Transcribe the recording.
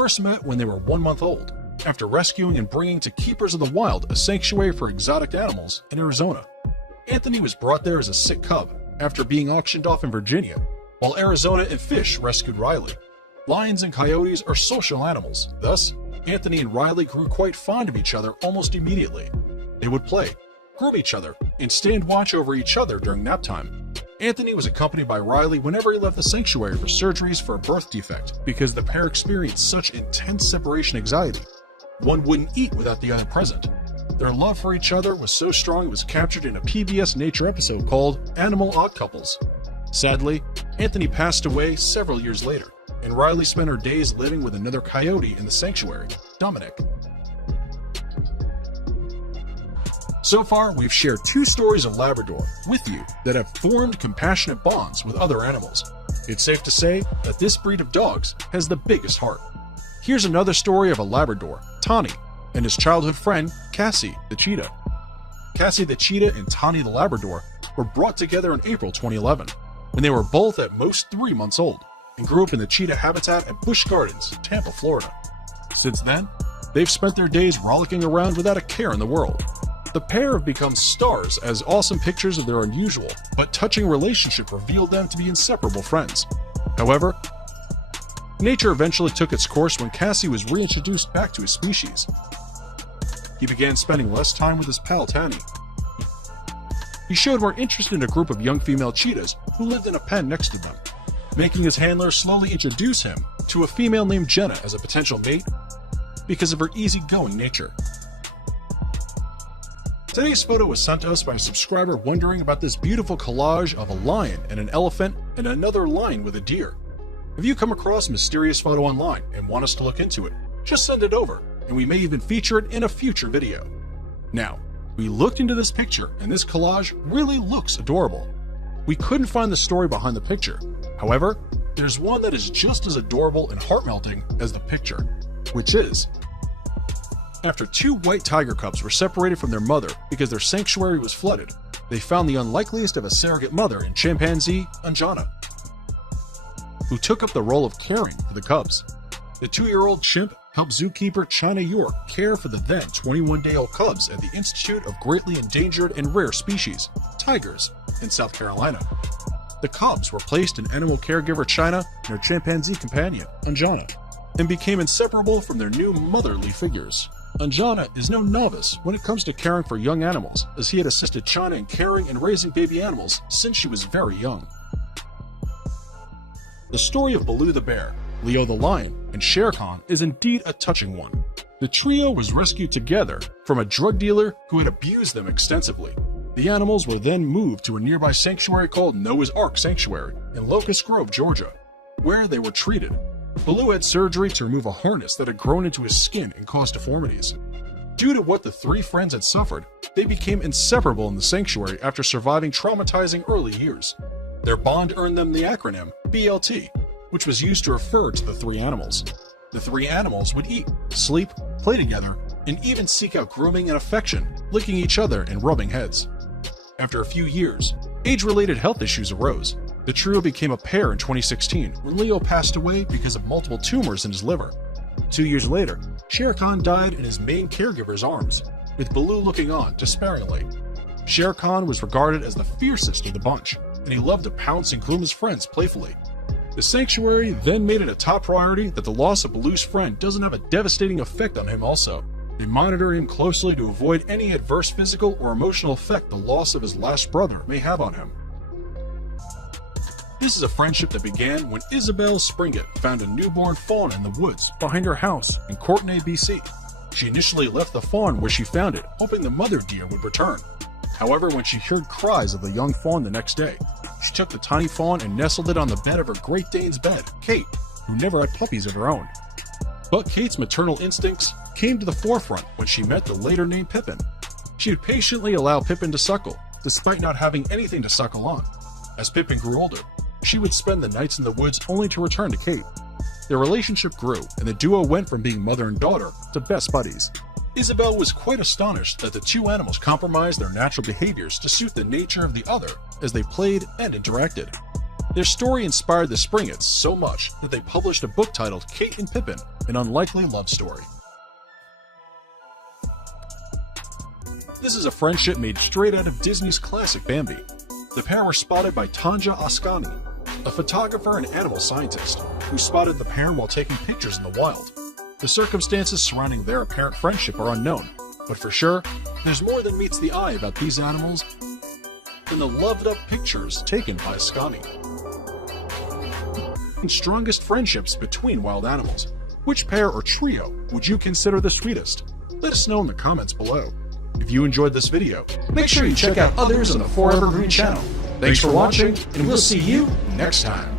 first met when they were 1 month old, after rescuing and bringing to Keepers of the Wild, a sanctuary for exotic animals in Arizona. Anthony was brought there as a sick cub after being auctioned off in Virginia, while Arizona and Fish rescued Riley. Lions and coyotes are social animals, thus, Anthony and Riley grew quite fond of each other almost immediately. They would play, groom each other, and stand watch over each other during nap time. Anthony was accompanied by Riley whenever he left the sanctuary for surgeries for a birth defect because the pair experienced such intense separation anxiety. One wouldn't eat without the other present. Their love for each other was so strong it was captured in a PBS Nature episode called Animal Odd Couples. Sadly, Anthony passed away several years later, and Riley spent her days living with another coyote in the sanctuary, Dominic. So far, we've shared 2 stories of Labrador with you that have formed compassionate bonds with other animals. It's safe to say that this breed of dogs has the biggest heart. Here's another story of a Labrador, Tawny, and his childhood friend, Cassie the cheetah. Cassie the cheetah and Tawny the Labrador were brought together in April 2011, when they were both at most 3 months old, and grew up in the cheetah habitat at Busch Gardens, Tampa, Florida. Since then, they've spent their days rollicking around without a care in the world. The pair have become stars as awesome pictures of their unusual but touching relationship revealed them to be inseparable friends. However, nature eventually took its course when Cassie was reintroduced back to his species. He began spending less time with his pal Tanny. He showed more interest in a group of young female cheetahs who lived in a pen next to them, making his handler slowly introduce him to a female named Jenna as a potential mate because of her easygoing nature. Today's photo was sent to us by a subscriber wondering about this beautiful collage of a lion and an elephant and another lion with a deer. If you come across a mysterious photo online and want us to look into it, just send it over, and we may even feature it in a future video. Now, we looked into this picture, and this collage really looks adorable. We couldn't find the story behind the picture. However, there's one that is just as adorable and heart-melting as the picture, which is after 2 white tiger cubs were separated from their mother because their sanctuary was flooded, they found the unlikeliest of a surrogate mother in chimpanzee Anjana, who took up the role of caring for the cubs. The 2-year-old chimp helped zookeeper China York care for the then 21-day-old cubs at the Institute of Greatly Endangered and Rare Species, tigers, in South Carolina. The cubs were placed in animal caregiver China and her chimpanzee companion, Anjana, and became inseparable from their new motherly figures. Anjana is no novice when it comes to caring for young animals, as he had assisted China in caring and raising baby animals since she was very young. The story of Baloo the bear, Leo the lion, and Shere Khan is indeed a touching one. The trio was rescued together from a drug dealer who had abused them extensively. The animals were then moved to a nearby sanctuary called Noah's Ark Sanctuary in Locust Grove, Georgia, where they were treated. Baloo had surgery to remove a harness that had grown into his skin and caused deformities. Due to what the 3 friends had suffered, they became inseparable in the sanctuary after surviving traumatizing early years. Their bond earned them the acronym BLT, which was used to refer to the 3 animals. The 3 animals would eat, sleep, play together, and even seek out grooming and affection, licking each other and rubbing heads. After a few years, age-related health issues arose. The trio became a pair in 2016 when Leo passed away because of multiple tumors in his liver. 2 years later, Shere Khan died in his main caregiver's arms, with Baloo looking on despairingly. Shere Khan was regarded as the fiercest of the bunch, and he loved to pounce and groom his friends playfully. The sanctuary then made it a top priority that the loss of Baloo's friend doesn't have a devastating effect on him also. They monitor him closely to avoid any adverse physical or emotional effect the loss of his last brother may have on him. This is a friendship that began when Isabel Springett found a newborn fawn in the woods behind her house in Courtenay, BC. She initially left the fawn where she found it, hoping the mother deer would return. However, when she heard cries of the young fawn the next day, she took the tiny fawn and nestled it on the bed of her Great Dane's bed, Kate, who never had puppies of her own. But Kate's maternal instincts came to the forefront when she met the later named Pippin. She would patiently allow Pippin to suckle, despite not having anything to suckle on. As Pippin grew older, she would spend the nights in the woods only to return to Kate. Their relationship grew, and the duo went from being mother and daughter to best buddies. Isabel was quite astonished that the 2 animals compromised their natural behaviors to suit the nature of the other as they played and interacted. Their story inspired the Springets so much that they published a book titled Kate and Pippin, an Unlikely Love Story. This is a friendship made straight out of Disney's classic Bambi. The pair were spotted by Tanja Ascani, a photographer and animal scientist, who spotted the pair while taking pictures in the wild. The circumstances surrounding their apparent friendship are unknown, but for sure, there's more than meets the eye about these animals than the loved-up pictures taken by Ascani. Strongest friendships between wild animals. Which pair or trio would you consider the sweetest? Let us know in the comments below. If you enjoyed this video, make sure you check out others on the Forever Green channel. Thanks for watching, and we'll see you next time.